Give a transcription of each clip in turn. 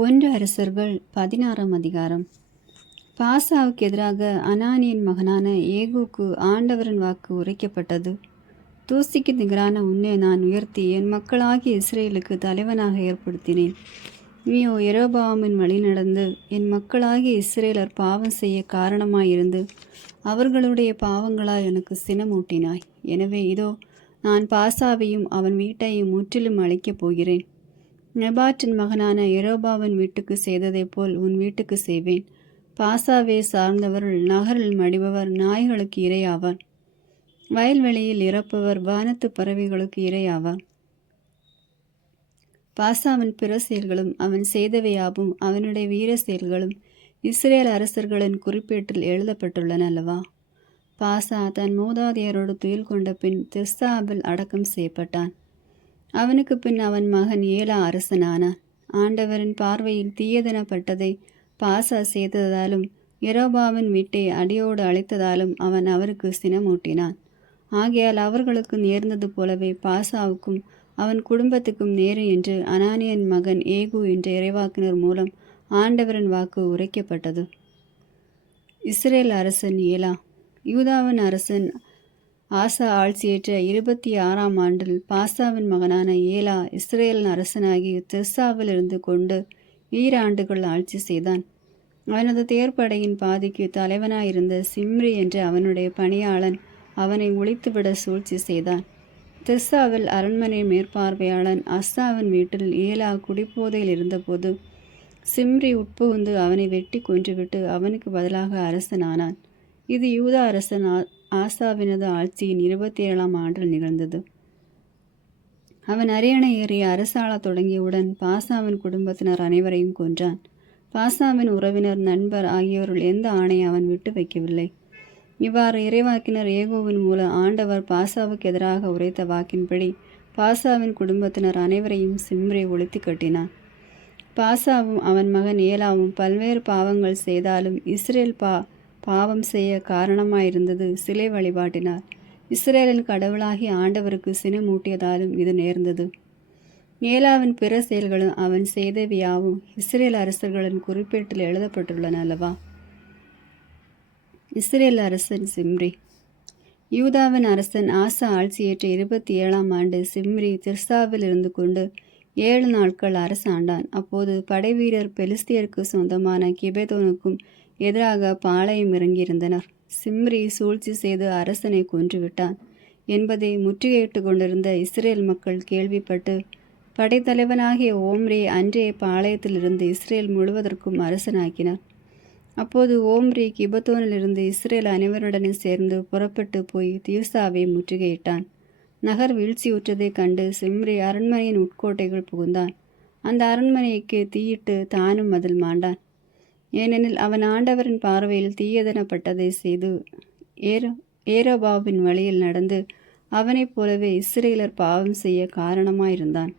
ஒன்று அரசர்கள் 16ஆம் அதிகாரம். பாசாவுக்கு எதிராக அனானியின் மகனான ஏகூக்கு ஆண்டவரின் வாக்கு உரைக்கப்பட்டது. தூசிக்கு நிகரான உன்னை நான் உயர்த்தி என் மக்களாகிய இஸ்ரேலுக்கு தலைவனாக ஏற்படுத்தினேன். நீயோ யெரொபெயாமின் வழி நடந்து என் மக்களாகிய இஸ்ரேலர் பாவம் செய்ய காரணமாயிருந்து அவர்களுடைய பாவங்களால் எனக்கு சினமூட்டினாய். எனவே இதோ நான் பாசாவையும் அவன் வீட்டையும் முற்றிலும் அழிக்கப் போகிறேன். நெபாற்றின் மகனான யெரொபெயாமின் வீட்டுக்கு செய்ததைப் போல் உன் வீட்டுக்கு செய்வேன். பாசாவை சார்ந்தவர்கள் நகரில் மடிபவர் நாய்களுக்கு இரையாவார். வயல்வெளியில் இறப்பவர் வானத்து பறவைகளுக்கு இரையாவார். பாசாவின் பிற செயல்களும் அவன் செய்தவையாவும் அவனுடைய வீர செயல்களும் இஸ்ரேல் அரசர்களின் குறிப்பேட்டில் எழுதப்பட்டுள்ளன அல்லவா? பாசா தன் மூதாதையரோடு துயில் கொண்ட பின் திர்சாவில் அடக்கம் செய்யப்பட்டான். அவனுக்கு பின் அவன் மகன் ஏலா அரசனானான். ஆண்டவரின் பார்வையில் தீயதெனப்பட்டதை பாசா செய்ததாலும் யெரொபெயாமின் வீட்டை அடியோடு அழித்ததாலும் அவன் அவருக்கு சினமூட்டினான். ஆகையால் அவர்களுக்கு நேர்ந்தது போலவே பாசாவுக்கும் அவன் குடும்பத்துக்கும் நேரும் என்று அனானியின் மகன் ஏகு என்ற இறைவாக்கினர் மூலம் ஆண்டவரின் வாக்கு உரைக்கப்பட்டது. இஸ்ரேல் அரசன் ஏலா. யூதாவின் அரசன் ஆசா ஆட்சியேற்ற 26ஆம் ஆண்டில் பாசாவின் மகனான ஏலா இஸ்ரேலின் அரசனாகி திர்சாவில் இருந்து கொண்டு 7 ஆண்டுகள் ஆட்சி செய்தான். அவனது தேர்ப்படையின் பாதிக்கு தலைவனாயிருந்த சிம்ரி என்ற அவனுடைய பணியாளன் அவனை ஒழித்துவிட சூழ்ச்சி செய்தான். திர்சாவில் அரண்மனை மேற்பார்வையாளன் அஸ்ஸாவின் வீட்டில் ஏலா குடிப்போதையில் இருந்தபோது சிம்ரி உட்புகுந்து அவனை வெட்டி கொன்றுவிட்டு அவனுக்கு பதிலாக அரசனானான். இது யூதா அரசன் ஆசாவினது ஆட்சியின் 27ஆம் ஆண்டில் நிகழ்ந்தது. அவன் அரியணை ஏறி அரசாளத் தொடங்கியவுடன் பாசாவின் குடும்பத்தினர் அனைவரையும் கொன்றான். பாசாவின் உறவினர், நண்பர் ஆகியோர்கள் எந்த ஆணையை அவன் விட்டு வைக்கவில்லை. இவ்வாறு இறைவாக்கினர் ஏகோவின் மூலம் ஆண்டவர் பாசாவுக்கு எதிராக உரைத்த வாக்கின்படி பாசாவின் குடும்பத்தினர் அனைவரையும் சிம்ரி ஒழித்து கட்டினான். பாசாவும் அவன் மகன் ஏலாவும் பல்வேறு பாவங்கள் செய்தாலும் இஸ்ரேல் பாவம் செய்ய காரணமாயிருந்தது சிலை வழிபாட்டினார். இஸ்ரேலின் கடவுளாகிய ஆண்டவருக்கு சினமூட்டியதாலும் இது நேர்ந்தது. ஏலாவின் பிற செயல்களும் அவன் செய்தவையாவும் இஸ்ரேல் அரசர்களின் குறிப்பேட்டில் எழுதப்பட்டுள்ளன அல்லவா? இஸ்ரேல் அரசன் சிம்ரி. யூதாவின் அரசன் ஆசா ஆட்சியேற்ற 27ஆம் ஆண்டு சிம்ரி திர்சாவில் இருந்து கொண்டு 7 நாட்கள் அரசாண்டான். அப்போது படைவீரர் பெலிஸ்தியருக்கு சொந்தமான கிபெதோனுக்கும் எதிராக பாளையம் இறங்கியிருந்தனர். சிம்ரி சூழ்ச்சி செய்து அரசனை கொன்றுவிட்டான் என்பதை முற்றுகையிட்டு கொண்டிருந்த இஸ்ரேல் மக்கள் கேள்விப்பட்டு படைத்தலைவனாகிய ஓம்ரி அன்றைய பாளையத்திலிருந்து இஸ்ரேல் முழுவதற்கும் அரசனாக்கினார். அப்போது ஓம்ரி கிபெத்தோனிலிருந்து இஸ்ரேல் அனைவருடனே சேர்ந்து புறப்பட்டு போய் தீர்சாவை முற்றுகையிட்டான். நகர் வீழ்ச்சியுற்றதைக் கண்டு சிம்ரி அரண்மனையின் உட்கோட்டைகள் புகுந்தான். அந்த அரண்மனைக்கு தீயிட்டு தானும் அதில் மாண்டான். ஏனெனில் அவன் ஆண்டவரின் பார்வையில் தீயதெனப்பட்டதை செய்து யெரொபெயாமின் வழியில் நடந்து அவனைப் போலவே இஸ்ரேலர் பாவம் செய்ய காரணமாயிருந்தான்.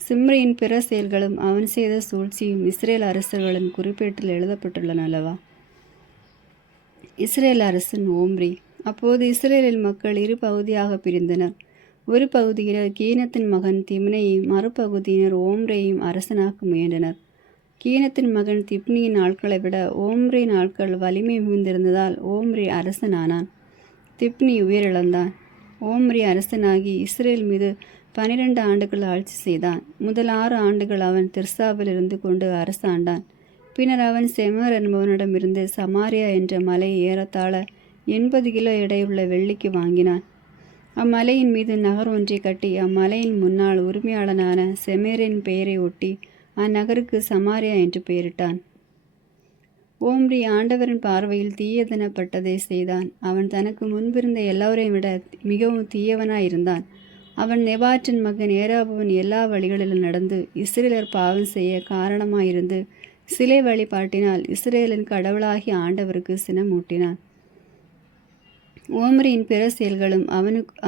சிம்ரியின் பிற செயல்களும் அவன் செய்த சூழ்ச்சியும் இஸ்ரேல் அரசர்களின் குறிப்பேட்டில் எழுதப்பட்டுள்ளன அல்லவா? இஸ்ரேல் அரசன் ஓம்ரி. அப்போது இஸ்ரேலின் மக்கள் 2 பகுதியாக பிரிந்தனர். ஒரு பகுதியினர் கீனத்தின் மகன் திம்னையும் மறுபகுதியினர் ஓம்ரியையும் அரசனாக்க முயன்றனர். கீனத்தின் மகன் திப்னியின் நாட்களை விட ஓம்ரி நாட்கள் வலிமை மிகுந்திருந்ததால் ஓம்ரி அரசனானான். திப்னி உயிரிழந்தான். ஓம்ரி அரசனாகி இஸ்ரேல் மீது 12 ஆண்டுகள் ஆட்சி செய்தான். முதல் 6 ஆண்டுகள் அவன் திர்சாவில் இருந்து கொண்டு அரசாண்டான். பின்னர் அவன் செமர் என்பவனிடமிருந்து சமாரியா என்ற மலையை ஏறத்தாழ 80 கிலோ எடையுள்ள வெள்ளிக்கு வாங்கினான். அம்மலையின் மீது நகர் ஒன்றை கட்டி அம்மலையின் முன்னாள் உரிமையாளனான செமேரின் பெயரை ஒட்டி அந்நகருக்கு சமாரியா என்று பெயரிட்டான். ஓம்ரி ஆண்டவரின் பார்வையில் தீயதெனப்பட்டதை செய்தான். அவன் தனக்கு முன்பிருந்த எல்லோரையும் விட மிகவும் தீயவனாயிருந்தான். அவன் நெபாற்றின் மகன் யெரொபெயாமின் எல்லா வழிகளிலும் நடந்து இஸ்ரேலர் பாவம் செய்ய காரணமாயிருந்து சிலை வழிபாட்டினால் இஸ்ரேலின் கடவுளாகிய ஆண்டவருக்கு சினமூட்டினான். ஓம்ரியின் பிற செயல்களும்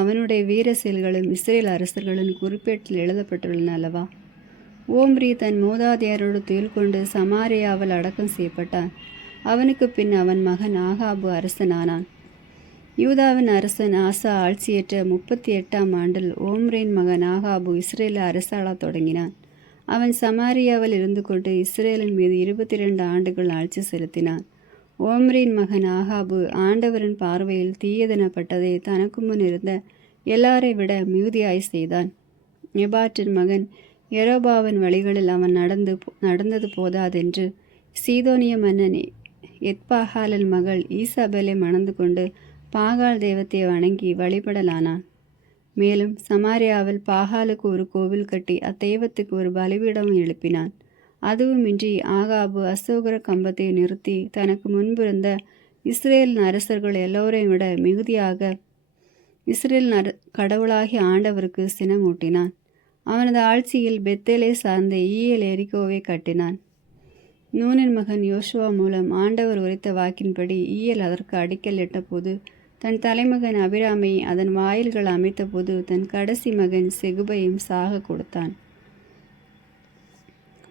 அவனுடைய வீர செயல்களும் இஸ்ரேல் அரசர்களின் குறிப்பேட்டில் எழுதப்பட்டுள்ளன அல்லவா? ஓம்ரி தன் மூதாதையரோடு துயில் கொண்டு சமாரியாவில் அடக்கம் செய்யப்பட்டான். அவனுக்கு பின் அவன் மகன் ஆகாபு அரசனானான். யூதாவின் அரசன் ஆசா ஆட்சியேற்ற 38ஆம் ஆண்டில் ஓம்ரியின் மகன் ஆகாபு இஸ்ரேலை அரசாளத் தொடங்கினான். அவன் சமாரியாவில் இருந்து கொண்டு இஸ்ரேலின் மீது 22 ஆண்டுகள் ஆட்சி செலுத்தினான். ஓம்ரியின் மகன் ஆகாபு ஆண்டவரின் பார்வையில் தீயதெனப்பட்டதை தனக்கு முன் இருந்த எல்லாரை விட மிகுதியாய் செய்தான். நெபாட்டின் மகன் யெரோபாவின் வழிகளில் அவன் நடந்தது போதாதென்று சீதோனிய மன்னன் எத்பாகாலின் மகள் ஈசாபெலை மணந்து கொண்டு பாகால் தெய்வத்தை வணங்கி வழிபடலானான். மேலும் சமாரியாவில் பாகாலுக்கு ஒரு கோவில் கட்டி அத்தெய்வத்துக்கு ஒரு பலிபீடம் எழுப்பினான். அதுவுமின்றி ஆகாபு அசோகர கம்பத்தை நிறுத்தி தனக்கு முன்பிருந்த இஸ்ரேலின் அரசர்கள் எல்லோரையும் விட மிகுதியாக இஸ்ரேல் கடவுளாகிய ஆண்டவருக்கு சினமூட்டினான். அவனது ஆட்சியில் பெத்தேலை சார்ந்த ஈயல் எரிகோவை கட்டினான். நூனின் மகன் யோசுவா மூலம் ஆண்டவர் உரைத்த வாக்கின்படி ஈயல் அதற்கு அடிக்கல் இட்டபோது தன் தலைமகன் அபிராமை அதன் வாயில்கள் அமைத்தபோது தன் கடைசி மகன் செகுபையும் சாக கொடுத்தான்.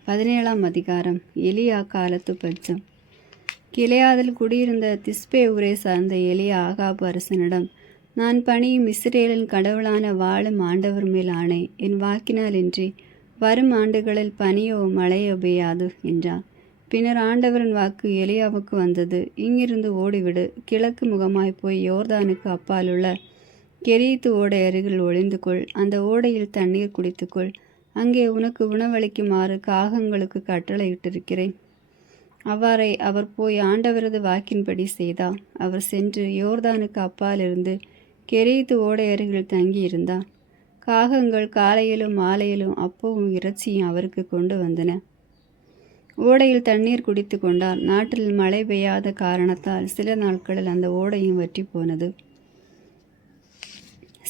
17ஆம் அதிகாரம். எலியா காலத்து பஞ்சம். கிளையாதில் குடியிருந்த திஸ்பே ஊரை சார்ந்த எலியா ஆகாபு அரசனிடம், நான் பணியும் இஸ்ரேலின் கடவுளான வாழும் ஆண்டவர் மேல் ஆணை, என் வாக்கினால் இன்றி வரும் ஆண்டுகளில் பனியோ மழையோ பெய்யாது என்றார். பின்னர் ஆண்டவரின் வாக்கு எலியாவுக்கு வந்தது, இங்கிருந்து ஓடிவிடு, கிழக்கு முகமாய் போய் யோர்தானுக்கு அப்பாலுள்ள கெரீத்து ஓடை அருகில் ஒளிந்து கொள், அந்த ஓடையில் தண்ணீர் குடித்துக்கொள், அங்கே உனக்கு உணவளிக்குமாறு காகங்களுக்கு கட்டளையிட்டிருக்கிறேன். அவ்வாறே அவர் போய் ஆண்டவரது வாக்கின்படி செய்தார். அவர் சென்று யோர்தானுக்கு அப்பாலிருந்து கெரீத்து ஓடை அருகில் தங்கியிருந்தார். காகங்கள் காலையிலும் மாலையிலும் அப்பவும் இறைச்சியும் அவருக்கு கொண்டு வந்தன. ஓடையில் தண்ணீர் குடித்து கொண்டார். நாட்டில் மழை பெய்யாத காரணத்தால் சில நாட்களில் அந்த ஓடையும் வற்றி போனது.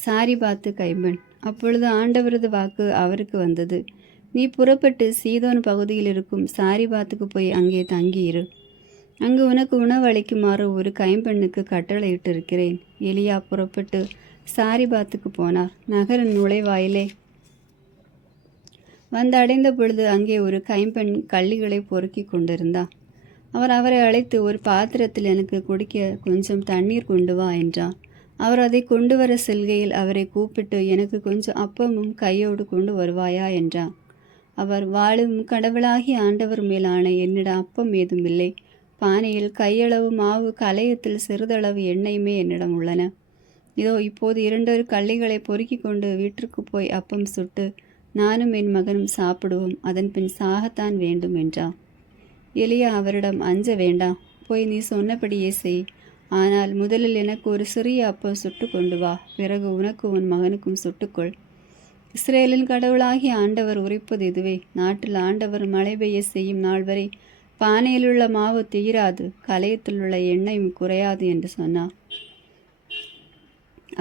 சாரிபாத்து கைம்பெண். அப்பொழுது ஆண்டவரது வாக்கு அவருக்கு வந்தது, நீ புறப்பட்டு சீதோன் பகுதியில் இருக்கும் சாரிபாத்துக்கு போய் அங்கே தங்கியிரு, அங்கு உனக்கு உணவு அளிக்குமாறு ஒரு கைம்பெண்ணுக்கு கட்டளையிட்டிருக்கிறேன். எலியா புறப்பட்டு சாரிபாத்துக்கு போனார். நகரின் நுழைவாயிலே வந்து அடைந்த பொழுது அங்கே ஒரு கைம்பெண் கள்ளிகளை பொறுக்கி கொண்டிருந்தார். அவர் அவரை அழைத்து, ஒரு பாத்திரத்தில் எனக்கு குடிக்க கொஞ்சம் தண்ணீர் கொண்டு வா என்றார். அவர் அதை கொண்டு வர செல்கையில் அவரை கூப்பிட்டு, எனக்கு கொஞ்சம் அப்பமும் கையோடு கொண்டு வருவாயா என்றார். அவர், வாழும் கடவுளாகி ஆண்டவர் மேலான என்னிடம் அப்பம் ஏதும் இல்லை, பானையில் கையளவு மாவு கலையத்தில் சிறிதளவு எண்ணெயுமே என்னிடம் உள்ளன. இதோ இப்போது 2 கள்ளிகளை பொறுக்கி கொண்டு வீட்டிற்கு போய் அப்பம் சுட்டு நானும் என் மகனும் சாப்பிடுவோம், அதன் பின் சாகத்தான் வேண்டும் என்றார். எலியா அவரிடம், அஞ்ச வேண்டாம், போய் நீ சொன்னபடியே செய், ஆனால் முதலில் எனக்கு ஒரு சிறிய அப்பம் சுட்டு கொண்டு வா, பிறகு உனக்கு உன் மகனுக்கும் சுட்டுக்கொள். இஸ்ரேலின் கடவுளாகி ஆண்டவர் உரைப்பது இதுவே, நாட்டில் ஆண்டவர் மழை பெய்ய செய்யும் நாள் வரை பானையிலுள்ள மாவு தீராது, கலையத்திலுள்ள எண்ணெயும் குறையாது என்று சொன்னார்.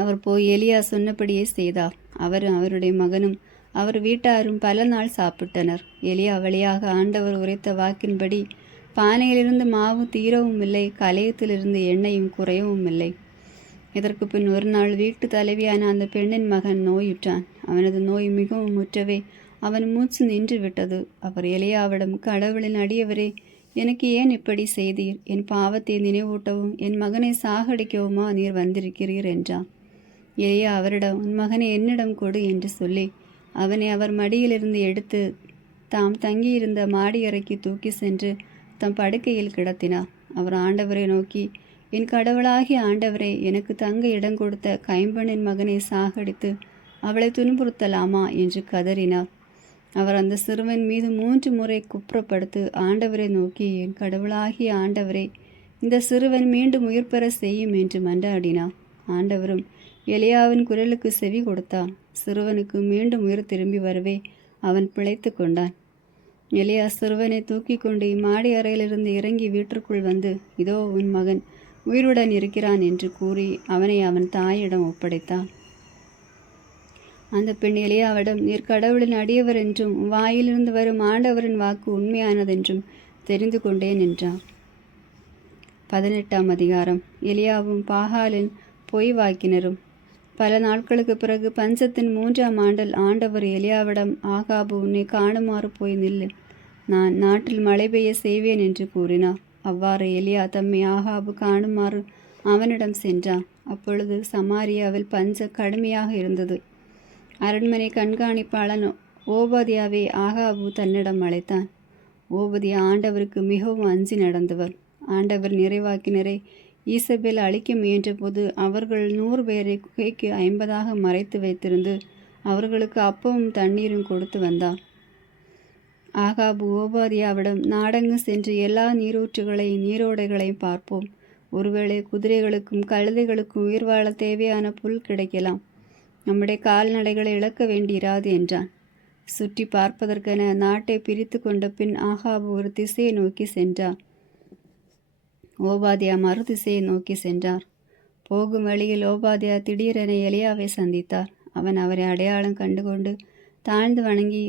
அவர் போய் எலியா சொன்னபடியே செய்தார். அவரும் அவருடைய மகனும் அவர் வீட்டாரும் பல நாள் சாப்பிட்டனர். எலியா வழியாக ஆண்டவர் உரைத்த வாக்கின்படி பானையிலிருந்து மாவு தீரவும் இல்லை, கலையத்திலிருந்து எண்ணெயும் குறையவும் இல்லை. இதற்கு பின் ஒரு நாள் வீட்டு தலைவியான அந்த பெண்ணின் மகன் நோயுற்றான். அவனது நோய் மிகவும் முற்றவே அவன் மூச்சு நின்று விட்டது. அவர் எலியாவிடம், கடவுளின் அடியவரே, எனக்கு ஏன் இப்படி செய்தீர்? என் பாவத்தை நினைவூட்டவும் என் மகனை சாகடிக்கவுமா நீர் வந்திருக்கிறீர் என்றார். எலியா அவரிடம், உன் மகனை என்னிடம் கொடு என்று சொல்லி அவனை அவர் மடியிலிருந்து எடுத்து தாம் தங்கியிருந்த மாடி அறைக்கு தூக்கி சென்று தம் படுக்கையில் கிடத்தினார். அவர் ஆண்டவரை நோக்கி, என் கடவுளாகிய ஆண்டவரே, எனக்கு தங்க இடம் கொடுத்த கைம்பெண்ணின் மகனை சாகடித்து அவளை துன்புறுத்தலாமா என்று கதறினார். அவர் அந்த சிறுவன் மீது 3 முறை குப்புறப்படுத்து ஆண்டவரை நோக்கி, என் கடவுளாகிய ஆண்டவரே, இந்த சிறுவன் மீண்டும் உயிர் பெற செய்யும் என்று மன்றாடினார். ஆண்டவரும் எலியாவின் குரலுக்கு செவி கொடுத்தார். சிறுவனுக்கு மீண்டும் உயிர் திரும்பி வரவே அவன் பிழைத்து கொண்டான். எலியா சிறுவனை தூக்கி கொண்டு மாடி அறையிலிருந்து இறங்கி வீட்டிற்குள் வந்து, இதோ உன் மகன் உயிருடன் இருக்கிறான் என்று கூறி அவனை அவன் தாயிடம் ஒப்படைத்தான். அந்த பெண் எலியாவிடம், நீர் கடவுளின் அடியவர் என்றும் வாயிலிருந்து வரும் ஆண்டவரின் வாக்கு உண்மையானதென்றும் தெரிந்து கொண்டேன் என்றார். 18ஆம் அதிகாரம். எலியாவும் பாகாலின் பொய் வாக்கினரும். பல நாட்களுக்கு பிறகு பஞ்சத்தின் 3ஆம் ஆண்டில் ஆண்டவர் எலியாவிடம், ஆகாபு, உன்னை காணுமாறு போய் நில்லு, நான் நாட்டில் மழை பெய்ய செய்வேன் என்று கூறினார். அவ்வாறு எலியா தம்மை ஆகாபு காணுமாறு அவனிடம் சென்றான். அப்பொழுது சமாரியாவில் பஞ்ச கடுமையாக இருந்தது. அரண்மனை கண்காணிப்பாளன் ஓபதியாவை ஆகாபு தன்னிடம் அழைத்தான். ஓபதியா ஆண்டவருக்கு மிகவும் அஞ்சி நடந்தவர். ஆண்டவர் நிறைவாக்கினரை ஈசபேல் அழிக்க முயன்றபோது அவர்கள் 100 பேரை குகைக்கு 50 மறைத்து வைத்திருந்து அவர்களுக்கு அப்பமும் தண்ணீரும் கொடுத்து வந்தார். ஆகாபு ஓபாதியாவிடம், நாடெங்கும் சென்று எல்லா நீரூற்றுகளையும் நீரோடைகளையும் பார்ப்போம். ஒருவேளை குதிரைகளுக்கும் கழுதைகளுக்கும் உயிர் வாழ தேவையான புல் கிடைக்கலாம். நம்முடைய கால்நடைகளை இழக்க வேண்டியிராது என்றான். சுற்றி பார்ப்பதற்கென நாட்டை பிரித்து கொண்ட பின் ஆகாபு ஒரு திசையை நோக்கி சென்றார். ஓபாதியா மறு திசையை நோக்கி சென்றார். போகும் வழியில் ஓபாதியா திடீரென எலியாவை சந்தித்தார். அவன் அவரை அடையாளம் கண்டுகொண்டு தாழ்ந்து வணங்கி,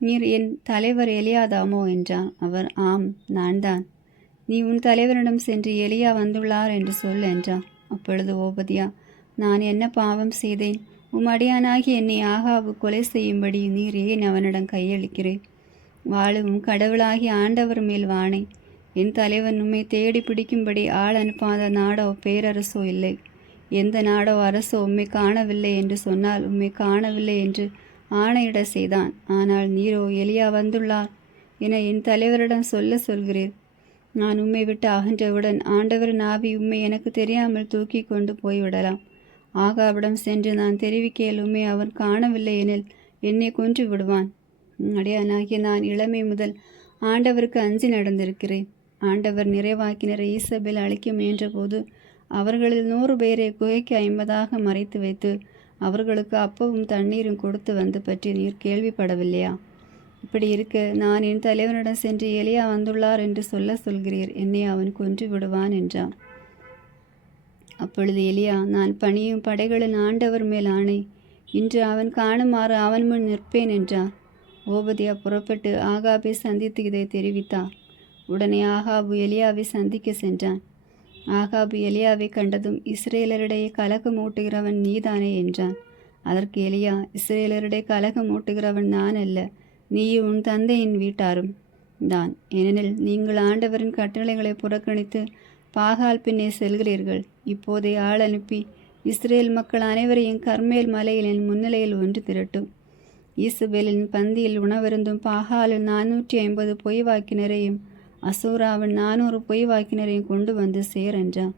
நீர் என் தலைவர் எலியாதாமோ என்றான். அவர், ஆம், நான் தான். நீ உன் தலைவரிடம் சென்று எலியா வந்துள்ளார் என்று சொல் என்றார். அப்பொழுது ஓபதியா, நான் என்ன பாவம் செய்தேன்? அடியானாகி என்னை ஆகாபு கொலை செய்யும்படி நீர் ஏன் அவனிடம் கையளிக்கிறேன்? வாழும் கடவுளாகி ஆண்டவர் மேல் வாணை, என் தலைவன் உம்மை தேடி பிடிக்கும்படி ஆள் அனுப்பாத நாடோ பேரரசோ இல்லை. எந்த நாடோ அரசோ உம்மை காணவில்லை என்று சொன்னால் உம்மை காணவில்லை என்று ஆணையிட செய்தான். ஆனால் நீரோ எலியா வந்துள்ளார் என என் தலைவரிடம் சொல்கிறீர். நான் உம்மை விட்டு அகன்றவுடன் ஆண்டவரின் ஆவி உம்மை எனக்கு தெரியாமல் தூக்கி கொண்டு போய்விடலாம். ஆகாவிடம் சென்று நான் தெரிவிக்கையில் உம்மை அவன் காணவில்லை எனில் என்னை கொன்று விடுவான். அடியானாகிய நான் இளமை முதல் ஆண்டவருக்கு அஞ்சி நடந்திருக்கிறேன். ஆண்டவர் நிறைவாக்கினரை ஈசபேல் அழிக்க முயன்ற போது அவர்களில் 100 பேரை குகைக்கு 50 மறைத்து வைத்து அவர்களுக்கு அப்பவும் தண்ணீரும் கொடுத்து வந்து பற்றி நீர் கேள்விப்படவில்லையா? இப்படி இருக்க நான் என் தலைவனிடம் சென்று எலியா வந்துள்ளார் என்று சொல்கிறீர். என்னை அவன் கொன்று விடுவான் என்றான். அப்பொழுது எலியா, நான் பணியும் படைகளின் ஆண்டவர் மேல் ஆணை, இன்று அவன் காணுமாறு அவன் முன் நிற்பேன் என்றார். ஓபதியா புறப்பட்டு ஆகாபை சந்தித்து இதை தெரிவித்தார். உடனே ஆகாபு எலியாவை சந்திக்க சென்றான். ஆகாபு எலியாவை கண்டதும், இஸ்ரேலரிடையே கலகமூட்டுகிறவன் நீதானே என்றான். அதற்கு எலியா, இஸ்ரேலரிடையே கலகமூட்டுகிறவன் நான் அல்ல, நீயும் உன் தந்தையின் வீட்டாரும் தான். ஏனெனில் நீங்கள் ஆண்டவரின் கட்டளைகளை புறக்கணித்து பாகால் பின்னே செல்கிறீர்கள். இப்போதே ஆள் அனுப்பி இஸ்ரேல் மக்கள் அனைவரையும் கர்மேல் மலையில் என் முன்னிலையில் ஒன்று திரட்டும். ஈசபேலின் பந்தியில் உணவருந்தும் பாகாலின் 450 பொய் வாக்கினரையும் அசூராவின் 400 பொய் வாக்கினரையும் கொண்டு வந்து சேர் என்றான்.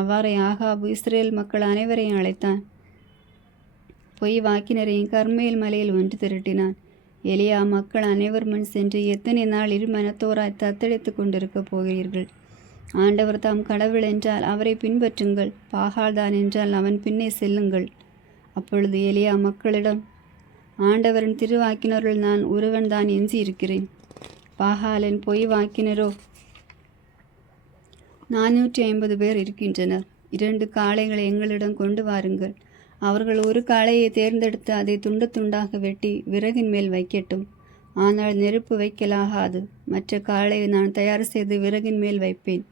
அவ்வாறே ஆகாபு இஸ்ரேல் மக்கள் அனைவரையும் அழைத்தான். பொய் வாக்கினரையும் கர்மேல் மலையில் ஒன்று திரட்டினான். எலியா மக்கள் அனைவர் முன் சென்று, எத்தனை நாள் இருமனத்தோராய் தத்தளித்து கொண்டிருக்கப் போகிறீர்கள்? ஆண்டவர் தாம் கடவுள் என்றால் அவரை பின்பற்றுங்கள், பாகால்தான் என்றால் அவன் பின்னே செல்லுங்கள். அப்பொழுது எலியா மக்களிடம், ஆண்டவரின் திருவாக்கினருள் நான் ஒருவன் தான் எஞ்சி இருக்கிறேன். பாகாலின் பொய் வாக்கினரோ 450 பேர் இருக்கின்றனர். 2 காளைகளை எங்களிடம் கொண்டு வாருங்கள். அவர்கள் ஒரு காளையை தேர்ந்தெடுத்து அதை துண்டு துண்டாக வெட்டி விறகின் மேல் வைக்கட்டும். ஆனால் நெருப்பு வைக்கலாகாது. மற்ற காளையை நான் தயார் செய்து விறகின் மேல் வைப்பேன்.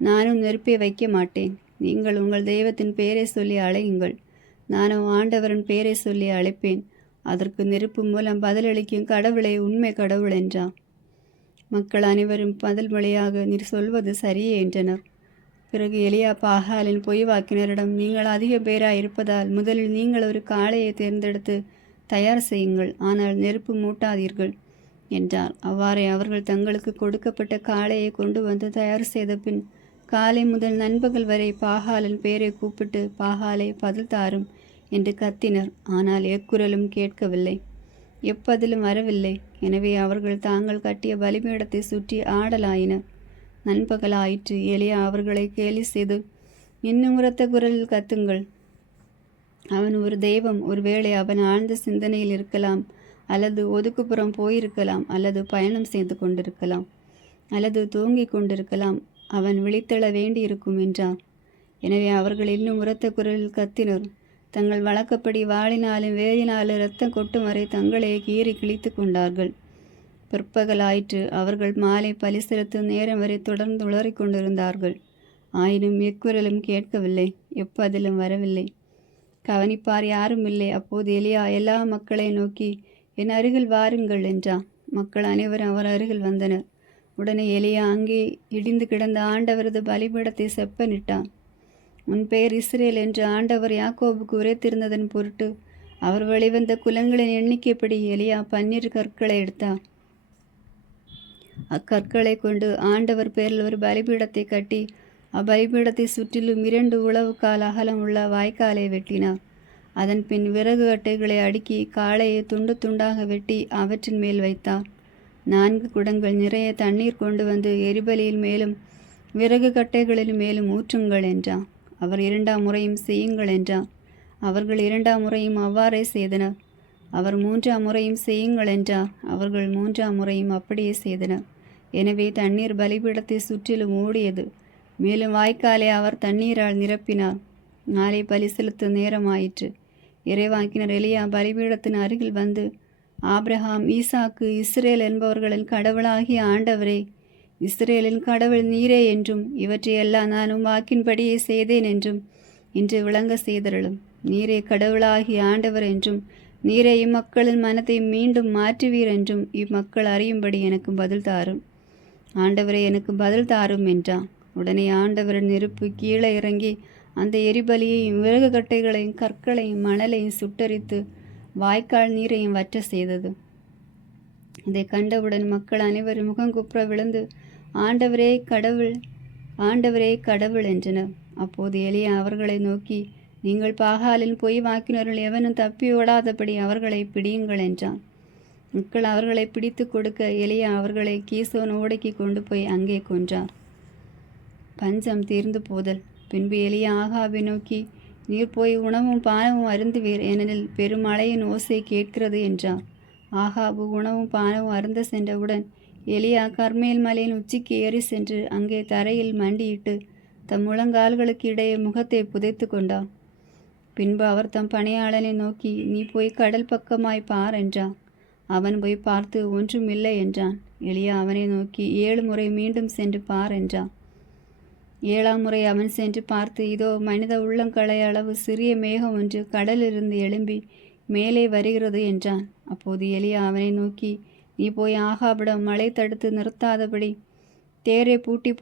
நானும் நெருப்பை வைக்க மாட்டேன். நீங்கள் உங்கள் தெய்வத்தின் பெயரை சொல்லி அழையுங்கள். நானும் ஆண்டவரின் பெயரை சொல்லி அழைப்பேன். அதற்கு நெருப்பு மூலம் பதிலளிக்கும் கடவுளை உண்மை கடவுள் என்றான். மக்கள் அனைவரும் பதில் மொழியாக, நீர் சொல்வது சரியே என்றனர். பிறகு எலியா பாகாலின் பொய் வாக்கினரிடம், நீங்கள் அதிக பேராய் இருப்பதால் முதலில் நீங்கள் ஒரு காளையை தேர்ந்தெடுத்து தயார் செய்யுங்கள். ஆனால் நெருப்பு மூட்டாதீர்கள் என்றார். அவ்வாறே அவர்கள் தங்களுக்கு கொடுக்கப்பட்ட காளையை கொண்டு வந்து தயார் செய்த பின் காலை முதல் நண்பகல் வரை பாகாலின் பெயரை கூப்பிட்டு, பாகாலை பதில் தாரும் என்று கத்தினர். ஆனால் எக்குரலும் கேட்கவில்லை, எப்பதிலும் வரவில்லை. எனவே அவர்கள் தாங்கள் கட்டிய பலிபீடத்தை சுற்றி ஆடலாயினர். நண்பகலாயிற்று. எலியா அவர்களை கேலி செய்து, இன்னும் உரத்த குரலில் கத்துங்கள், அவன் ஒரு தெய்வம். ஒருவேளை அவன் ஆழ்ந்த சிந்தனையில் இருக்கலாம், அல்லது ஒதுக்குப்புறம் போயிருக்கலாம், அல்லது பயணம் செய்து கொண்டிருக்கலாம், அல்லது தூங்கிக் கொண்டிருக்கலாம். அவன் விழித்தெழ வேண்டியிருக்கும் என்றார். எனவே அவர்கள் இன்னும் உரத்த குரலில் கத்தினர். தங்கள் வழக்கப்படி வாளினாலும் வேரினாலும் இரத்தம் கொட்டும் வரை தங்களையே கீறி கிழித்து கொண்டார்கள். பிற்பகலாயிற்று. அவர்கள் மாலை பலி செலுத்தும் நேரம் வரை தொடர்ந்து உளறிக் கொண்டிருந்தார்கள். ஆயினும் எக்குரலும் கேட்கவில்லை, எப்பதிலும் வரவில்லை. கவனிப்பார் யாரும் இல்லை. அப்போது எலியா எல்லா மக்களை நோக்கி, என் அருகில் வாருங்கள் என்றான். மக்கள் அனைவரும் அவர் அருகில் வந்தனர். உடனே எலியா அங்கே இடிந்து கிடந்த ஆண்டவரது பலிபீடத்தை செப்பனிட்டான். உன் பெயர் இஸ்ரேல் என்று ஆண்டவர் யாக்கோபுக்கு உரைத்திருந்ததன் பொருட்டு அவர் வெளிவந்த குலங்களின் எண்ணிக்கைப்படி எலியா 12 கற்களை எடுத்தார். அக்கற்களை கொண்டு ஆண்டவர் பேரில் ஒரு பலிபீடத்தை கட்டி அப்பலிபீடத்தை சுற்றிலும் 2 உளவு கால் அகலம் உள்ள வாய்க்காலை வெட்டினார். அதன் பின் விறகு கட்டைகளை அடுக்கி காளையை துண்டு துண்டாக வெட்டி அவற்றின் மேல் வைத்தார். 4 குடங்கள் நிறைய தண்ணீர் கொண்டு வந்து எரிபலியின் மேலும் விறகு கட்டைகளின் மேலும் ஊற்றுங்கள் என்றார். அவர் 2ஆம் முறையும் செய்யுங்கள் என்றார். அவர்கள் 2ஆம் முறையும் அவ்வாறே செய்தனர். அவர் 3ஆம் முறையும் செய்யுங்கள் என்றார். அவர்கள் 3ஆம் முறையும் அப்படியே செய்தனர். எனவே தண்ணீர் பலிபீடத்தை சுற்றிலும் ஓடியது. மேலும் வாய்க்காலை அவர் தண்ணீரால் நிரப்பினார். நாளை பலி செலுத்த நேரமாயிற்று. இறைவாக்கினர் எலியா பலிபீடத்தின் அருகில் வந்து, ஆபிரகாம், ஈசாக்கு, இஸ்ரேல் என்பவர்களின் கடவுளாகிய ஆண்டவரே, இஸ்ரேலின் கடவுள் நீரே என்றும் இவற்றையெல்லாம் நான் வாக்கின்படியே செய்தேன் என்றும் இன்று விளங்க செய்தருளும். நீரே கடவுளாகிய ஆண்டவர் என்றும் நீரே இம்மக்களின் மனத்தை மீண்டும் மாற்றுவீர் என்றும் இம்மக்கள் அறியும்படி எனக்கு பதில் தாரும். ஆண்டவரே, எனக்கு பதில் தாரும் என்றான். உடனே ஆண்டவரின் நெருப்பு கீழே இறங்கி அந்த எரிபலியையும் விறகு கட்டைகளையும் கற்களையும் மணலையும் சுட்டரித்து வாய்க்கால் நீரையும் வற்ற செய்தது. இதை கண்டவுடன் மக்கள் அனைவரும் முகங்குப்புற விழுந்து, ஆண்டவரே கடவுள், ஆண்டவரே கடவுள் என்றனர். அப்போது எலியா அவர்களை நோக்கி, நீங்கள் பாகாலின் பொய் வாக்கினர்கள் எவனும் தப்பி ஓடாதபடி அவர்களை பிடியுங்கள் என்றான். மக்கள் அவர்களை பிடித்து கொடுக்க எலியா அவர்களை கீசோன் ஓடைக்கு கொண்டு போய் அங்கே கொன்றார். பஞ்சம் தீர்ந்து போதல். பின்பு எலியா ஆகாபை நோக்கி, நீர் போய் உணவும் பானமும் அருந்துவீர், ஏனெனில் பெருமழையின் ஓசை கேட்கிறது என்றார். ஆகாபு உணவும் பானமும் அருந்த சென்றவுடன் எலியா கர்மேல் மலையின் உச்சிக்கு ஏறி சென்று அங்கே தரையில் மண்டியிட்டு தம் முழங்கால்களுக்கு இடையே முகத்தை புதைத்து கொண்டார். பின்பு அவர் தம் பணியாளனை நோக்கி, நீ போய் கடல் பக்கமாய் பார் என்றார். அவன் போய் பார்த்து ஒன்றும் இல்லை என்றான். எலியா அவனை நோக்கி, 7 முறை மீண்டும் சென்று பார் என்றான். 7ஆம் முறை அவன் சென்று பார்த்து, இதோ மனித உள்ளங்களை அளவு சிறிய மேகம் ஒன்று கடலிலிருந்து எழும்பி மேலே வருகிறது என்றான். அப்போது எலியா அவனை நோக்கி, நீ போய் ஆகாபிடம் மழை தடுத்து நிறுத்தாதபடி தேரை பூட்டி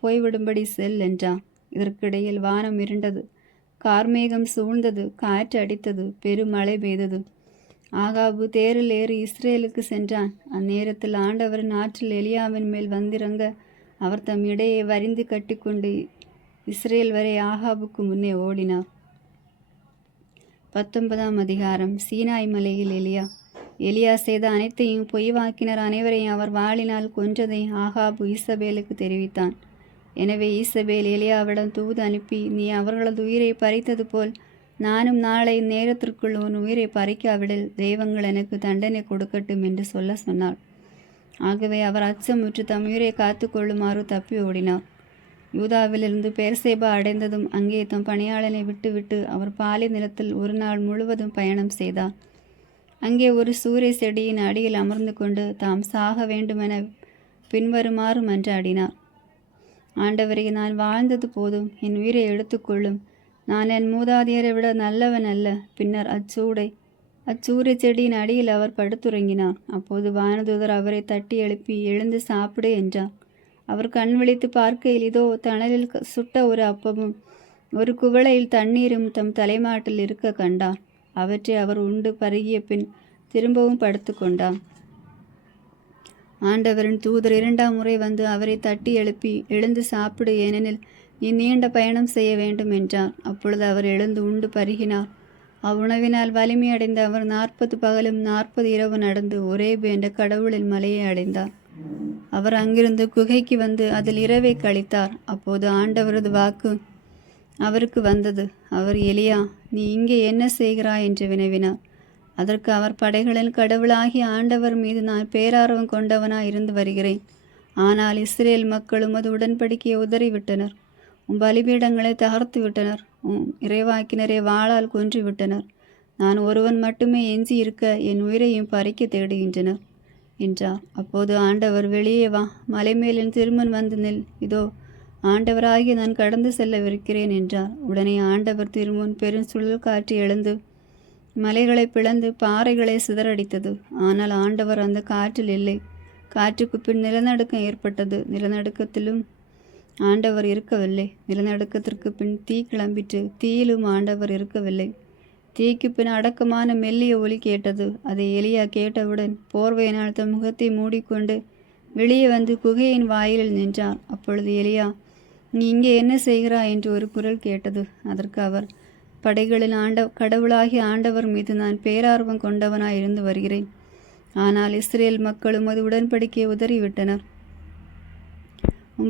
போய்விடும்படி செல் என்றான். இதற்கிடையில் வானம் இருண்டது, கார்மேகம் சூழ்ந்தது, காற்று அடித்தது, பெருமழை பெய்தது. ஆகாபு தேரில் ஏறி இஸ்ரேலுக்கு சென்றான். அந்நேரத்தில் ஆண்டவரின் ஆற்றல் எலியாவின் மேல் வந்திறங்க அவர் தம் இடையே வரிந்து கட்டிக்கொண்டு இஸ்ரேல் வரை ஆகாபுக்கு முன்னே ஓடினார். 19ஆம் அதிகாரம். சீனாய் மலையில் எலியா. எலியா செய்த அனைத்தையும் பொய் வாக்கினர் அனைவரையும் அவர் வாளினால் கொன்றதை ஆகாபு ஈசபேலுக்கு தெரிவித்தான். எனவே ஈசபேல் எலியாவிடம் தூது அனுப்பி, நீ அவர்களது உயிரை பறித்தது போல் நானும் நாளை நேரத்திற்குள் உன் உயிரை பறிக்காவிடில் தெய்வங்கள் எனக்கு தண்டனை கொடுக்கட்டும் என்று சொல்ல சொன்னாள். ஆகவே அவர் அச்சமுற்று தம் உயிரை காத்து கொள்ளுமாறு தப்பி ஓடினார். யூதாவிலிருந்து பெர்சேபா அடைந்ததும் அங்கே தம் பணியாளனை விட்டுவிட்டு அவர் பாலை நிலத்தில் ஒரு நாள் முழுவதும் பயணம் செய்தார். அங்கே ஒரு சூரிய செடியின் அடியில் அமர்ந்து கொண்டு தாம் சாக வேண்டுமென பின்வருமாறு மன்றாடினார். ஆண்டவரே, நான் வாழ்ந்தது போதும், என் உயிரை எடுத்துக்கொள்ளும். நான் என் மூதாதையரை விட நல்லவன் அல்ல. பின்னர் அச்சூரிய செடியின் அடியில் அவர் படுத்துறங்கினார். அப்போது வானதூதர் அவரை தட்டி எழுப்பி, எழுந்து சாப்பிடு என்றார். அவர் கண் விழித்து பார்க்கையில் இதோ தணலில் சுட்ட ஒரு அப்பமும் ஒரு குவளையில் தண்ணீரும் தம் தலைமாட்டில் இருக்க கண்டார். அவற்றை அவர் உண்டு பருகிய பின் திரும்பவும் படுத்து கொண்டார். ஆண்டவரின் தூதர் 2ஆம் முறை வந்து அவரை தட்டி எழுப்பி, எழுந்து சாப்பிடு, ஏனெனில் நீ நீண்ட பயணம் செய்ய வேண்டும் என்றார். அப்பொழுது அவர் எழுந்து உண்டு பருகினார். அவ்வுணவினால் வலிமையடைந்த அவர் 40 பகலும் 40 இரவு நடந்து ஒரேபு என்ற கடவுளின் மலையை அடைந்தார். அவர் அங்கிருந்து குகைக்கு வந்து அதில் இரவை கழித்தார். அப்போது ஆண்டவரது வாக்கு அவருக்கு வந்தது. அவர், எலியா, நீ இங்கே என்ன செய்கிறாய் என்று வினவினார். அதற்கு அவர், படைகளின் கடவுளாகிய ஆண்டவர் மீது நான் பேரார்வம் கொண்டவனாய் இருந்து வருகிறேன். ஆனால் இஸ்ரேல் மக்கள் உமது உடன்படிக்கையை உதறிவிட்டனர், பலிபீடங்களை தகர்த்து விட்டனர், இறைவாக்கினரை வாளால் கொன்று விட்டனர். நான் ஒருவன் மட்டுமே எஞ்சி இருக்க என் உயிரையும் பறிக்க தேடுகின்றனர் என்றார். அப்போது ஆண்டவர், வெளியே வா, மலைமேலின் திருமன் வந்து நில், இதோ ஆண்டவராகி நான் கடந்து செல்லவிருக்கிறேன் என்றார். உடனே ஆண்டவர் திருமுன் பெரும் சுழல் காற்று எழுந்து மலைகளை பிளந்து பாறைகளை சிதறடித்தது. ஆனால் ஆண்டவர் அந்த காற்றில் இல்லை. காற்றுக்கு பின் நிலநடுக்கம் ஏற்பட்டது. நிலநடுக்கத்திலும் ஆண்டவர் இருக்கவில்லை. நிலநடுக்கத்திற்கு பின் தீ கிளம்பிற்று. தீயிலும் ஆண்டவர் இருக்கவில்லை. தீக்கு பின் அடக்கமான மெல்லிய ஒலி கேட்டது. அதை எலியா கேட்டவுடன் போர்வையினால் தன் முகத்தை மூடிக்கொண்டு வெளியே வந்து குகையின் வாயிலில் நின்றார். அப்பொழுது எலியா, நீ இங்கே என்ன செய்கிறாய் என்று ஒரு குரல் கேட்டது. அதற்கு அவர், படைகளின் கடவுளாகிய ஆண்டவர் மீது நான் பேரார்வம் கொண்டவனாய் இருந்து வருகிறேன். ஆனால் இஸ்ரேல் மக்கள் உமது உடன்படிக்கையை உதறிவிட்டனர்,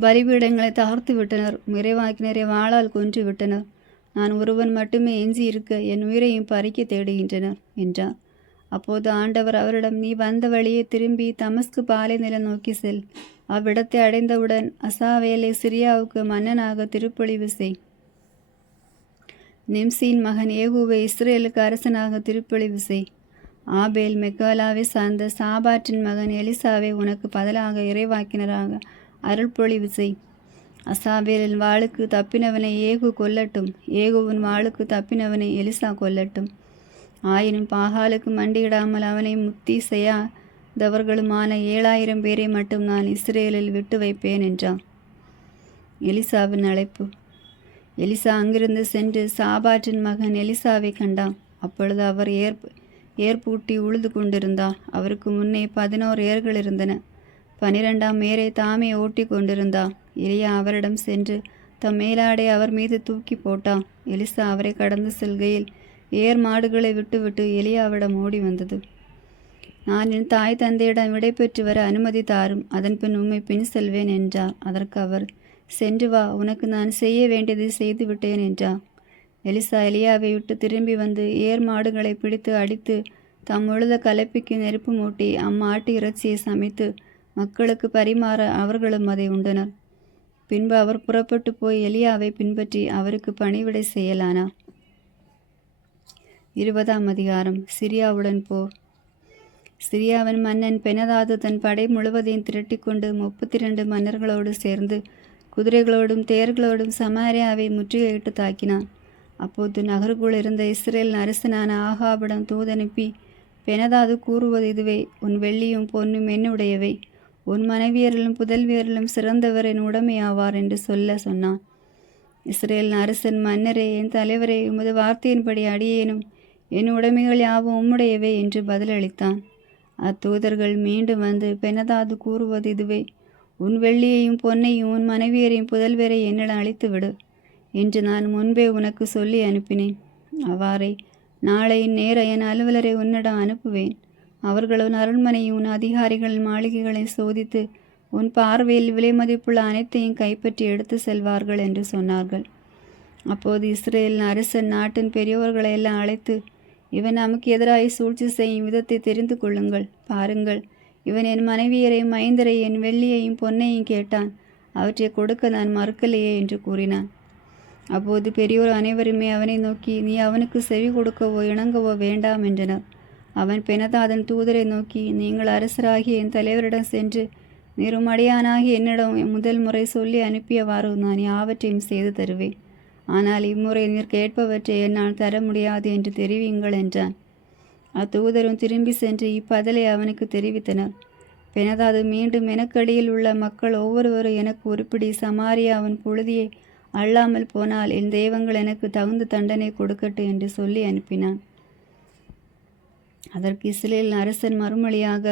பலிபீடங்களை தகர்த்து விட்டனர், இறைவாக்கினரை வாளால் கொன்று விட்டனர். நான் ஒருவன் மட்டுமே எஞ்சி இருக்க என் உயிரையும் பறிக்க தேடுகின்றனர் என்றார். அப்போது ஆண்டவர் அவரிடம், நீ வந்த வழியே திரும்பி தமஸ்கு பாலை நிலம் நோக்கி செல். அவ்விடத்தை அடைந்தவுடன் அசாவேலை சிரியாவுக்கு மன்னனாக திருப்பொழிவு செய். நிம்சியின் மகன் ஏகூவை இஸ்ரேலுக்கு அரசனாக திருப்பொழிவு செய். ஆபேல் மெக்காலாவை சார்ந்த சாபாற்றின் மகன் எலிசாவை உனக்கு பதிலாக இறைவாக்கினராக அருள்பொழிவு செய். அசாவேலின் வாளுக்கு தப்பினவனை ஏகு கொல்லட்டும், ஏகுவின் வாளுக்கு தப்பினவனை எலிசா கொல்லட்டும். ஆயினும் பாகாலுக்கு மண்டியிடாமல் அவனை முக்தி செய்யாதவர்களுமான 7000 பேரை மட்டும் நான் இஸ்ரேலில் விட்டு வைப்பேன் என்றான். எலிசாவின் அழைப்பு. எலிசா அங்கிருந்து சென்று சாபாற்றின் மகன் எலிசாவை கண்டான். அப்பொழுது அவர் ஏர்பூட்டி உழுது கொண்டிருந்தார். அவருக்கு முன்னே 11 ஏர்கள் இருந்தன. 12ஆம் ஏரை தாமே ஓட்டி கொண்டிருந்தார். எலியா அவரிடம் சென்று தம் மேலாடை அவர் மீது தூக்கி போட்டான். எலிசா அவரை கடந்து செல்கையில் ஏர் மாடுகளை விட்டுவிட்டு எலியாவிடம் ஓடி வந்தது. நான் என் தாய் தந்தையிடம் விடை பெற்று வர அனுமதி தாரும், அதன் பின் உம்மை பின் செல்வேன் என்றார். அதற்கு அவர், சென்று வா, உனக்கு நான் செய்ய வேண்டியதை செய்து விட்டேன் என்றார். எலிசா எலியாவை விட்டு திரும்பி வந்து ஏர் மாடுகளை பிடித்து அடித்து தம் உழுத கலப்பிக்கு நெருப்பு மூட்டி அம்மாட்டு இறைச்சியை சமைத்து மக்களுக்கு பரிமாற அவர்களும் அதை உண்டனர். பின்பு அவர் புறப்பட்டு போய் எலியாவை பின்பற்றி அவருக்கு பணிவிடை செய்யலானார். 20ஆம் அதிகாரம். சிரியாவுடன் போர். சிரியாவின் மன்னன் பெனதாது தன் படை முழுவதையும் திரட்டிக்கொண்டு 32 மன்னர்களோடு சேர்ந்து குதிரைகளோடும் தேர்களோடும் சமாரியாவை முற்றுகையிட்டு தாக்கினான். அப்போது நகருக்குள் இருந்த இஸ்ரேல் அரசனான ஆகாபிடம் தூதனுப்பி, பெனதாது கூறுவது இதுவே, உன் வெள்ளியும் பொன்னும் என்னுடையவை, உன் மனைவியரிலும் புதல்வியரிலும் சிறந்தவர் என் உடைமையாவார் என்று சொன்னான். இஸ்ரேல் அரசன், மன்னரே, என் தலைவரே, உமது வார்த்தையின்படி அடியேனும் என் உடைமைகள் யாவும் உம்முடையவே என்று பதிலளித்தான். அத்தூதர்கள் மீண்டும் வந்து, பெனதாது கூறுவது இதுவே, உன் வெள்ளியையும் பொன்னையும் உன் மனைவியரையும் புதல்வரை என்னிடம் அழித்து விடு என்று நான் முன்பே உனக்கு சொல்லி அனுப்பினேன். அவ்வாறே நாளை இந்நேர என் அலுவலரை உன்னிடம் அனுப்புவேன். அவர்கள் உன் அரண்மனையும் உன் அதிகாரிகளின் மாளிகைகளை சோதித்து உன் பார்வையில் விலை மதிப்புள்ள அனைத்தையும் கைப்பற்றி எடுத்து செல்வார்கள் என்று சொன்னார்கள். அப்போது இஸ்ரேல் அரசன் நாட்டின் பெரியோர்களை எல்லாம் அழைத்து, இவன் நமக்கு எதிராக சூழ்ச்சி செய்யும் விதத்தை தெரிந்து கொள்ளுங்கள். பாருங்கள், இவன் என் மனைவியரையும் மைந்தரை என் வெள்ளியையும் பொன்னையும் கேட்டான், அவற்றை கொடுக்க நான் மறுக்கலையே என்று கூறினான். அப்போது பெரியோர் அனைவருமே அவனை நோக்கி, நீ அவனுக்கு செவி கொடுக்கவோ இணங்கவோ வேண்டாம் என்றனர். அவன் பெனதாதன் தூதரை நோக்கி, நீங்கள் அரசராகி என் தலைவரிடம் சென்று நீரும் அடியானாகி என்னிடம் முதல் முறை சொல்லி அனுப்பியவாறு நான் யாவற்றையும் செய்து தருவேன். ஆனால் இம்முறை நீர் கேட்பவற்றை என்னால் தர முடியாது என்று தெரிவியுங்கள் என்றான். அத்தூதரும் திரும்பி சென்று இப்பதலை அவனுக்கு தெரிவித்தனர். பெனதாது மீண்டும் எனக்கடியில் உள்ள மக்கள் ஒவ்வொருவரும் எனக்கு உருப்பிடி சமாரியாவின் புழுதியை அள்ளாமல் போனால் என் தெய்வங்கள் எனக்கு தகுந்த தண்டனை கொடுக்கட்டும் என்று சொல்லி அனுப்பினான். அதற்கு இஸ்ரேல் அரசன் மறுமொழியாக,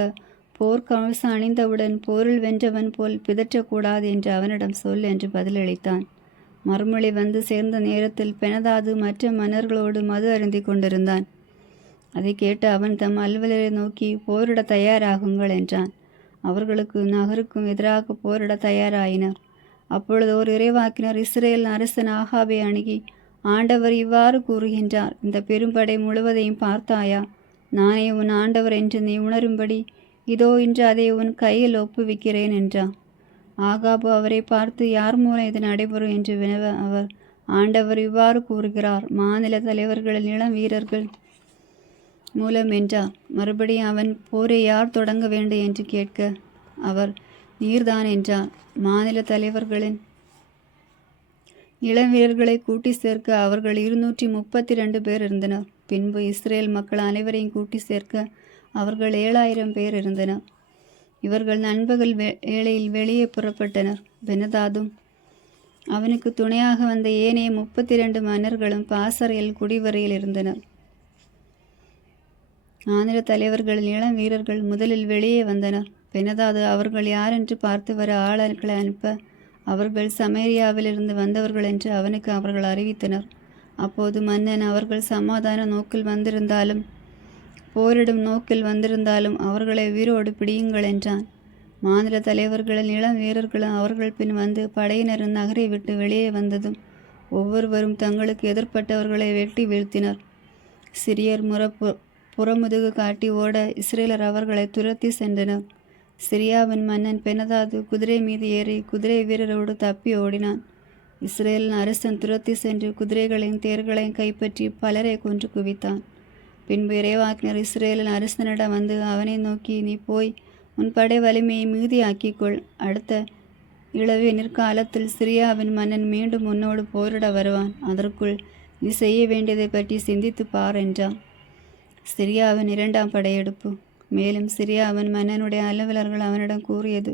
போர்க்கவச அணிந்தவுடன் போரில் வென்றவன் போல் பிதற்றக்கூடாது என்று அவனிடம் சொல் என்று பதிலளித்தான். மறுமொழி வந்து சேர்ந்த நேரத்தில் பெனதாது மற்ற மன்னர்களோடு மது அருந்தி கொண்டிருந்தான். அதை கேட்டு அவன் தம் அலுவலரை நோக்கி, போரிட தயாராகுங்கள் என்றான். அவர்களுக்கு நகருக்கும் எதிராக போரிட தயாராயினர். அப்பொழுது ஒரு இறைவாக்கினர் இஸ்ரேல் அரசன் ஆகாபை அணுகி, ஆண்டவர் இவ்வாறு கூறுகின்றார், இந்த பெரும்படை முழுவதையும் பார்த்தாயா? நானே உன் ஆண்டவர் என்று நீ உணரும்படி இதோ இன்று அதை உன் கையில் ஒப்புவிக்கிறேன் என்றான். ஆகாபு அவரை பார்த்து, யார் மூலம் இது நடைபெறும் என்று வினவ அவர், ஆண்டவர் இவ்வாறு கூறுகிறார், மாநில தலைவர்களின் இளம் வீரர்கள் மூலம் என்றார். மறுபடியும் அவன், போரை யார் தொடங்க வேண்டும் என்று கேட்க அவர், நீர்தான் என்றார். மாநில தலைவர்களின் இளம் வீரர்களை கூட்டி சேர்க்க அவர்கள் 232 பேர் இருந்தனர். பின்பு இஸ்ரேல் மக்கள் அனைவரையும் கூட்டி சேர்க்க அவர்கள் 7000 பேர் இருந்தனர். இவர்கள் நண்பகல் வேளையில் வெளியே புறப்பட்டனர். பெனதாதும் அவனுக்கு துணையாக வந்த ஏனைய 32 மன்னர்களும் பாசறையில் குடிவரையில் இருந்தனர். ஆந்திர தலைவர்களின் இளம் வீரர்கள் முதலில் வெளியே வந்தனர். பெனதாது அவர்கள் யாரென்று பார்த்து வர ஆளர்களை அனுப்ப அவர்கள் சமேரியாவிலிருந்து வந்தவர்கள் என்று அவனுக்கு அவர்கள் அறிவித்தனர். அப்போது மன்னன் அவர்கள் சமாதான நோக்கில் வந்திருந்தாலும் போரிடும் நோக்கில் வந்திருந்தாலும் அவர்களை உயிரோடு பிடியுங்கள் என்றான். மாநில தலைவர்களின் இளம் வீரர்களும் அவர்கள் பின் வந்து படையினரின் நகரை விட்டு வெளியே வந்ததும் ஒவ்வொருவரும் தங்களுக்கு எதிர்ப்பட்டவர்களை வெட்டி வீழ்த்தினர். சிரியர் புறமுதுகு காட்டி ஓட இஸ்ரேலர் அவர்களை துரத்தி சென்றனர். சிரியாவின் மன்னன் பெனதாது குதிரை மீது ஏறி குதிரை வீரரோடு தப்பி ஓடினான். இஸ்ரேலின் அரசன் துரத்தி சென்று குதிரைகளையும் தேர்களையும் கைப்பற்றி பலரை கொன்று குவித்தான். பின்பு இறைவாக்கினர் இஸ்ரேலின் அரசனிடம் வந்து அவனை நோக்கி, நீ போய் உன் படை வலிமையை மிகுதியாக்கிக்கொள். அடுத்த இளவேனிற் காலத்தில் சிரியாவின் மன்னன் மீண்டும் உன்னோடு போரிட வருவான். அதற்குள் நீ செய்ய வேண்டியதை பற்றி சிந்தித்து பார் என்றான். சிரியாவின் 2ஆம் படையெடுப்பு. மேலும் சிரியாவின் மன்னனுடைய அலுவலர்கள் அவனிடம் கூறியது,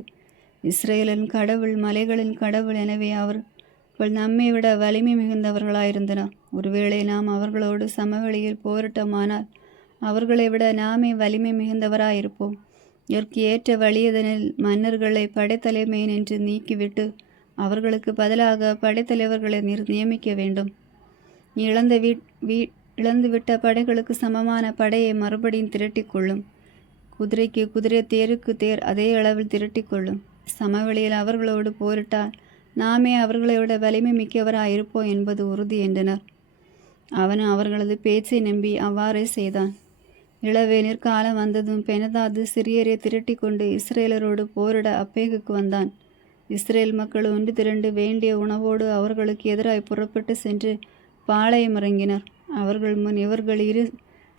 இஸ்ரேலின் கடவுள் மலைகளின் கடவுள், எனவே அவர்கள் நம்மை விட வலிமை மிகுந்தவர்களாயிருந்தனர். ஒருவேளை நாம் அவர்களோடு சமவெளியில் போரிட்டோமானால் அவர்களை விட நாமே வலிமை மிகுந்தவராயிருப்போம். இதற்கு ஏற்ற வழியதனில் மன்னர்களை படைத்தலைமை நின்று நீக்கிவிட்டு அவர்களுக்கு பதிலாக படைத்தலைவர்களை நியமிக்க வேண்டும். இழந்துவிட்ட படைகளுக்கு சமமான படையை மறுபடியும் திரட்டிக்கொள்ளும். குதிரைக்கு குதிரை, தேருக்கு தேர் அதே அளவில் திரட்டிக்கொள்ளும். சமவெளியில் அவர்களோடு போரிட்டால் நாமே அவர்களை விட வலிமை மிக்கவராயிருப்போம் என்பது உறுதி என்றனர். அவனும் அவர்களது பேச்சை நம்பி அவ்வாறே செய்தான். இளவேனிற் காலம் வந்ததும் பெனதாது சிரியரை திரட்டி கொண்டு இஸ்ரேலரோடு போரிட அப்பேகுக்கு வந்தான். இஸ்ரேல் மக்கள் ஒன்று திரண்டு வேண்டிய உணவோடு அவர்களுக்கு எதிராய் புறப்பட்டு சென்று பாளையம் இறங்கினர். அவர்கள் முன் இவர்கள் 2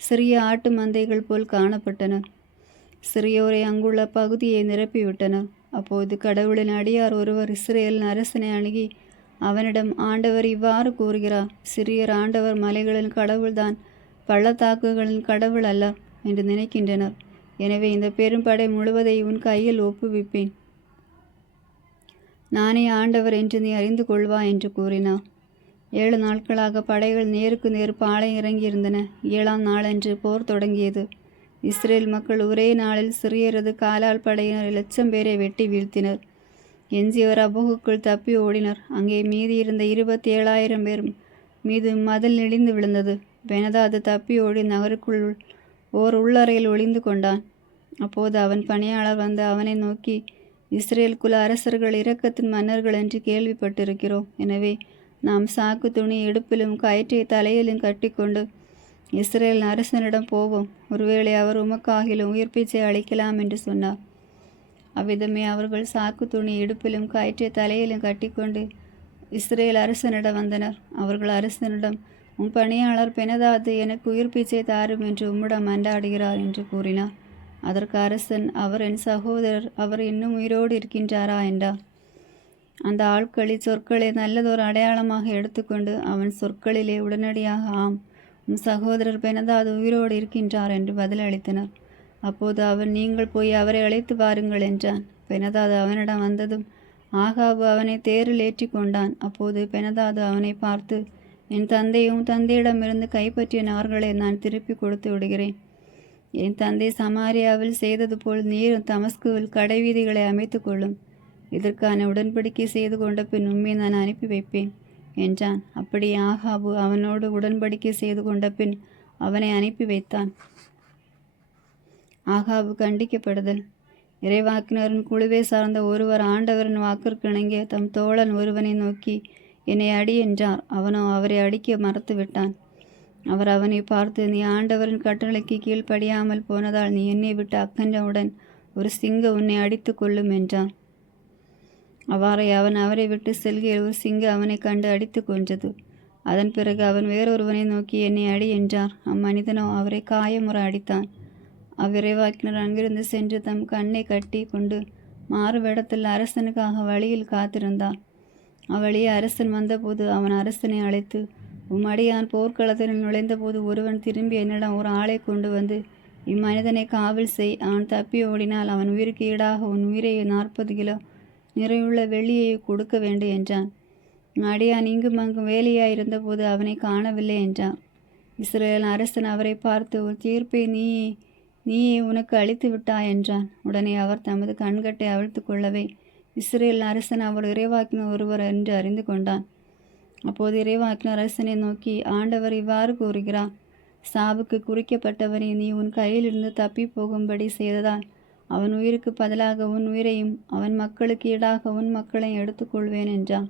சிறிய ஆட்டு மந்தைகள் போல் காணப்பட்டனர். சிறியோரை அங்குள்ள பகுதியை நிரப்பிவிட்டனர். அப்போது கடவுளின் அடியார் ஒருவர் இஸ்ரேலின் அரசனை அணுகி அவனிடம், ஆண்டவர் இவ்வாறு கூறுகிறார், சிறியர் ஆண்டவர் மலைகளின் கடவுள்தான், பள்ளத்தாக்குகளின் கடவுள் அல்ல என்று நினைக்கின்றனர். எனவே இந்த பெரும்படை முழுவதை உன் கையில் ஒப்புவிப்பேன். நானே ஆண்டவர் என்று நீ அறிந்து கொள்வா என்று கூறினார். 7 நாட்களாக படைகள் நேருக்கு நேர் பாளையம் இறங்கியிருந்தன. 7ஆம் நாளன்று போர் தொடங்கியது. இஸ்ரேல் மக்கள் ஒரே நாளில் சிறியரது காலால் படையினர் 1,00,000 பேரை வெட்டி வீழ்த்தினர். எஞ்சியவர் அபோகுக்குள் தப்பி ஓடினர். அங்கே மீதி இருந்த 27,000 பேர் மீது மதில் இடிந்து விழுந்தது. பெனதாது தப்பி ஓடி நகருக்குள் ஓர் உள்ளறையில் ஒளிந்து கொண்டான். அப்போது அவன் பணியாளர் வந்து அவனை நோக்கி, இஸ்ரேல் குல அரசர்கள் இரக்கத்தின் மன்னர்கள் என்று கேள்விப்பட்டிருக்கிறோம். எனவே நாம் சாக்கு துணி இடுப்பிலும் கயிற்றை தலையிலும் கட்டிக்கொண்டு இஸ்ரேல் அரசனிடம் போவோம். ஒருவேளை அவர் உமக்காகிலும் உயிர் பிச்சை அளிக்கலாம் என்று சொன்னார். அவ்விதமே அவர்கள் சாக்கு துணி இடுப்பிலும் கயிற்றை தலையிலும் கட்டிக்கொண்டு இஸ்ரேல் அரசனிடம் வந்தனர். அவர்கள் அரசனிடம், உன் பணியாளர் பெனதாது எனக்கு உயிர் பிச்சை தாரும் என்று உம்மிடம் மன்றாடுகிறார் என்று கூறினார். அதற்கு அரசன், அவர் என் சகோதரர், அவர் இன்னும் உயிரோடு இருக்கின்றாரா என்றார். அந்த ஆட்களி சொற்களை நல்லதொரு அடையாளமாக எடுத்துக்கொண்டு அவன் சொற்களிலே உடனடியாக, ஆம், உன் சகோதரர் பெனதாது உயிரோடு இருக்கின்றார் என்று பதிலளித்தனர். அப்போது அவன், நீங்கள் போய் அவரை அழைத்து வாருங்கள் என்றான். பெனதாது அவனிடம் வந்ததும் ஆகாபு அவனை தேரில் ஏற்றி கொண்டான். அப்போது பெனதாது அவனை பார்த்து, என் தந்தையும் தந்தையிடமிருந்து கைப்பற்றிய நகர்களை நான் திருப்பி கொடுத்து விடுகிறேன். என் தந்தை சமாரியாவில் செய்தது போல் நீரும் தமஸ்குவில் கடைவீதிகளை அமைத்து கொள்ளும். இதற்கான உடன்படிக்கை செய்து கொண்ட பின் உண்மை நான் அனுப்பி வைப்பேன் என்றான். அப்படி ஆகாபு அவனோடு உடன்படிக்கை செய்து கொண்ட பின் அவனை அனுப்பி வைத்தான். ஆகாபு கண்டிக்கப்படுதல். இறைவாக்கினரின் குழுவை சார்ந்த ஒருவர் ஆண்டவரின் வாக்கிற்கு இணங்க தம் தோழன் ஒருவனை நோக்கி, என்னை அடி என்றார். அவனோ அவரை அடிக்க மறுத்து விட்டான். அவர் அவனை பார்த்து, நீ ஆண்டவரின் கட்டளைக்கு கீழ்ப்படியாமல் போனதால் நீ என்னை விட்டு அக்கன்றவுடன் ஒரு சிங்க உன்னை அடித்து கொள்ளும் என்றான். அவ்வாறே அவன் அவரை விட்டு செல்கையில் ஒரு சிங்க அவனை கண்டு அடித்து கொன்றது. அதன் பிறகு அவன் வேறொருவனை நோக்கி, என்னை அடி என்றார். அம்மனிதனோ அவரை காயமுற அடித்தான். அவ்விறைவாக்கினர் அங்கிருந்து சென்று தம் கண்ணை கட்டி கொண்டு மாறுவேடத்தில் அரசனுக்காக வழியில் காத்திருந்தான். அவ்வழியே அரசன் வந்தபோது அவன் அரசனை அழைத்து, அடியான் போர்க்களத்தில் நுழைந்தபோது ஒருவன் திரும்பி என்னிடம் ஒரு ஆளை கொண்டு வந்து, இம்மனிதனை காவல் செய், அவன் தப்பி ஓடினால் அவன் உயிருக்கு ஈடாக உன் உயிரை 40 கிலோ நிறையுள்ள வெள்ளியை கொடுக்க வேண்டும் என்றான். அடியான் இங்கும் அங்கும் வேலையாயிருந்தபோது அவனை காணவில்லை என்றான். இஸ்ரவேல் அரசன் அவரை பார்த்து, ஒரு தீர்ப்பை நீயே உனக்கு அளித்து விட்டாய் என்றான். உடனே அவர் தமது கண்கட்டை அவிழ்த்து கொள்ளவே இஸ்ரவேல் அரசன் அவர் இறைவாக்கினர் ஒருவர் என்று அறிந்து கொண்டான். அப்போது இறைவாக்கினர் அரசனை நோக்கி, ஆண்டவர் இவ்வாறு கூறுகிறார், சாவுக்கு குறிக்கப்பட்டவனை நீ உன் கையிலிருந்து தப்பி போகும்படி செய்ததால் அவன் உயிருக்கு பதிலாக உன் உயிரையும் அவன் மக்களுக்கு ஈடாக உன் மக்களையும் எடுத்துக்கொள்வேன் என்றான்.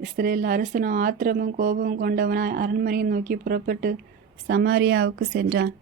இஸ்ரவேல் அரசனோ ஆத்திரமும் கோபமும் கொண்டவனாய் அரண்மனையை நோக்கி புறப்பட்டு சமாரியாவுக்கு சென்றான்.